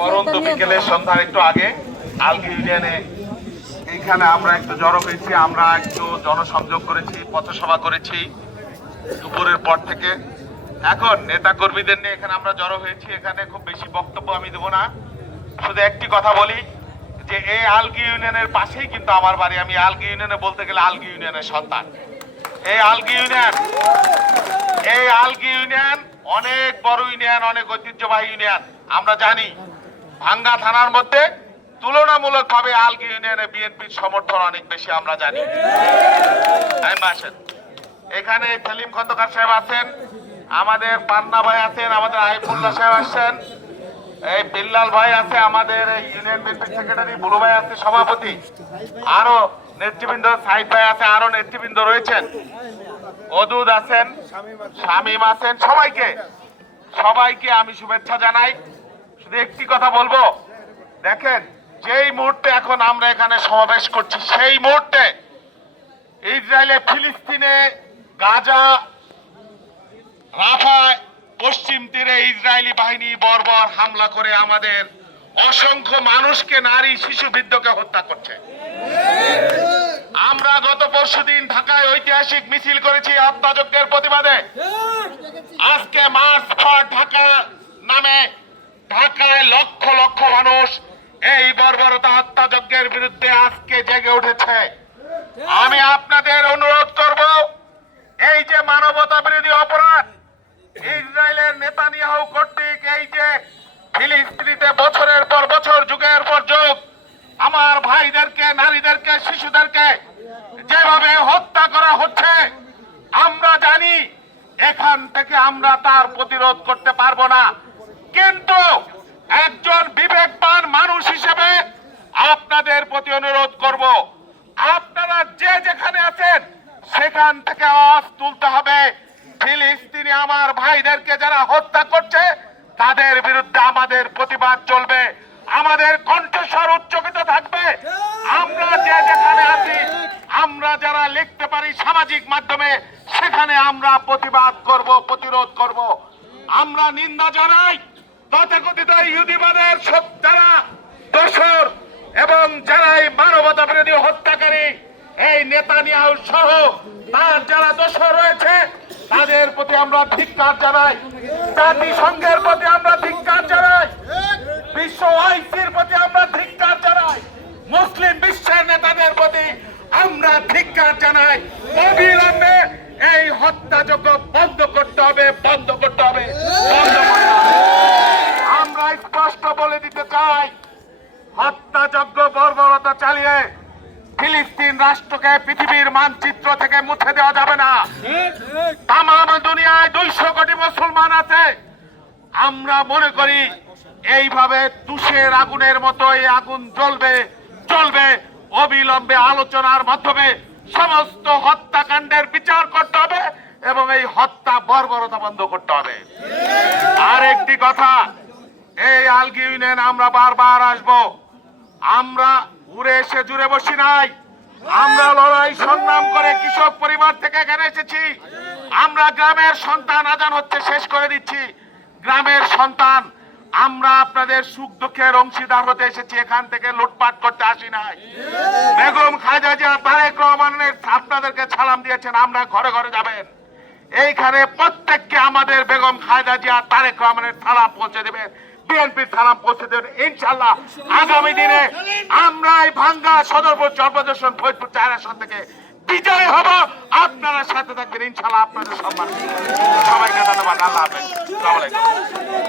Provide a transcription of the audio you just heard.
পরন্ত বিকেলে সন্ধ্যার একটু আগে আলগি ইউনিয়নে এইখানে আমরা একটু জড়ো হয়েছি আমরা একটু জনসংযোগ করেছি পথসভা করেছি দুপুরের পর থেকে। এখন নেতা কর্মীদের নিয়ে এখানে আমরা জড়ো হয়েছি এখানে খুব বেশি বক্তব্য আমি দেবো না। শুধু একটি কথা বলি যে এই আলগি ইউনিয়নের পাশেই কিন্তু আমার বাড়ি। আমি আলগি ইউনিয়নে বলতে গেলে আলগি ইউনিয়নের সন্তান। এই আলগি ইউনিয়ন এই আলগি ইউনিয়ন অনেক বড় ইউনিয়ন অনেক ঐতিহ্যবাহী ইউনিয়ন। আমরা জানি ভাঙ্গা থানার মধ্যে তুলনামূলকভাবে আলগি ইউনিয়নে বিএনপির সমর্থন অনেক বেশি, আমরা জানি। আসেন এখানে সেলিম খন্দকার সাহেব আছেন, আমাদের পান্না ভাই আছেন, আমাদের আইফুল্লাহ সাহেব আসছেন, এই বিল্লাল ভাই আছে, আমাদের ইউনিয়ন বিএনপি সেক্রেটারি বুলু ভাই আছে, সভাপতি। আরও নেতৃবৃন্দ সাইদ ভাই আছে, আরও নেতৃবৃন্দ রয়েছেন। অদুদ আছেন, শামীম আছেন, সবাইকে সবাইকে আমি শুভেচ্ছা জানাই। একটি কথা বলব। দেখেন, যেই মুহূর্তে এখন আমরা এখানে সমাবেশ করছি, সেই মুহূর্তে ইসরায়েলে ফিলিস্তিনে, গাজা রাফায় পশ্চিম তীরে ইসরায়েলি বাহিনী বর্বর হামলা করে আমাদের অসংখ্য মানুষকে, নারী, শিশু, বৃদ্ধকে হত্যা করছে। আমরা গত পরশুদিন ঢাকায় ঐতিহাসিক মিছিল করেছি হত্যাযজ্ঞের প্রতিবাদে। আজকে মার্চ ফর ঢাকা নামে ঢাকায় লক্ষ লক্ষ মানুষ এই বর্বরতা হত্যাযজ্ঞের বিরুদ্ধে আজকে জেগে উঠেছে। আমি আপনাদের অনুরোধ করব, এই যে মানবতা বিরোধী অপরাধ, ইসরায়েলের নেতানিয়াহু কর্তৃক এই যে ফিলিস্তিনিতে বছরের পর বছর, যুগের পর যুগ, আমার ভাইদেরকে, নারীদেরকে, শিশুদেরকে যেভাবে হত্যা করা হচ্ছে, আমরা জানি এখান থেকে আমরা তার প্রতিরোধ করতে পারব না কিন্তু একজন বিবেকবান মানুষ হিসেবে আপনাদের প্রতি অনুরোধ করব আপনারা যে যেখানে আছেন সেখান থেকে আওয়াজ তুলতে হবে। ফিলিস্তিনি আমার ভাইদেরকে যারা হত্যা করছে, তাদের বিরুদ্ধে আমাদের প্রতিবাদ চলবে। আমাদের কণ্ঠস্বর উচ্চকিত থাকবে। আমরা যে যেখানে আছি, আমরা যারা লিখতে পারি সামাজিক মাধ্যমে, সেখানে আমরা প্রতিবাদ করব, প্রতিরোধ করব। আমরা নিন্দা জানাই তথাকথিত ইহুদিবাদের সব যারা দোষর এবং যারা এই মানবতা বিরোধী হত্যাকারী এই নেতানিয়াহু সহ তার যারা দোষর রয়েছে, তাদের প্রতি আমরা ধিক্কার জানাই। জাতিসংঘের প্রতি আমরা ধিক্কার জানাই। বিশ্ব আইসির প্রতি আমরা ধিক্কার জানাই। মুসলিম বিশ্বের নেতাদের প্রতি আমরা ধিক্কার জানাই। অবিলম্বে এই হত্যাযোগ্য বন্ধ করতে হবে, বন্ধ করতে হবে, বন্ধ করতে হবে। আমরা স্পষ্ট বলে দিতে চাই, হত্যাযজ্ঞ বর্বরতা চালিয়ে ফিলিস্তিন রাষ্ট্রকে পৃথিবীর মানচিত্র থেকে মুছে দেওয়া যাবে না। তাম দুনিয়ায় দুইশো কোটি মুসলমান আছে। আমরা মনে করি এইভাবে তুষের আগুনের মতো এই আগুন জ্বলবে চলবে অবিলম্বে আলোচনার মাধ্যমে সমস্ত হত্যাকাণ্ডের বিচার করতে হবে এবং এই হত্যা বর্বরতা বন্ধ করতে হবে। আর একটি কথা, এই আলগি ইউনিয়ন আমরা বারবার আসব। আমরা উড়ে এসে জুড়ে বসি নাই। আমরা লড়াই সংগ্রাম করে কৃষক পরিবার থেকে এখানে এসেছি। আমরা গ্রামের সন্তান আজান হচ্ছে শেষ করে দিচ্ছি। গ্রামের সন্তান, আমরা আপনাদের সুখ দুঃখের অংশীদার হতে এসেছি। এখান থেকে লুটপাট করতে আসি নাই। বেগম খাজা জিয়া, তারেক রহমানের আপনাদেরকে সালাম দিয়েছেন, আমরা ঘরে ঘরে যাবেন। এইখানে প্রত্যেককে আমাদের বেগম খায়দা জিয়া, তারেক রহমানের সালাম পৌঁছে দেবেন। বিএনপির সালাম পৌঁছে দেবেন ইনশাল্লাহ আগামী দিনে আমরা এই ভাঙ্গা সদরপুর চরপ্রদর্শন ফরিদপুর চার আসন থেকে বিজয় হব। আপনারা সাথে থাকবেন ইনশাল্লাহ আপনাদের সম্মান। সবাইকে ধন্যবাদ, আল্লাহ হাফেজ।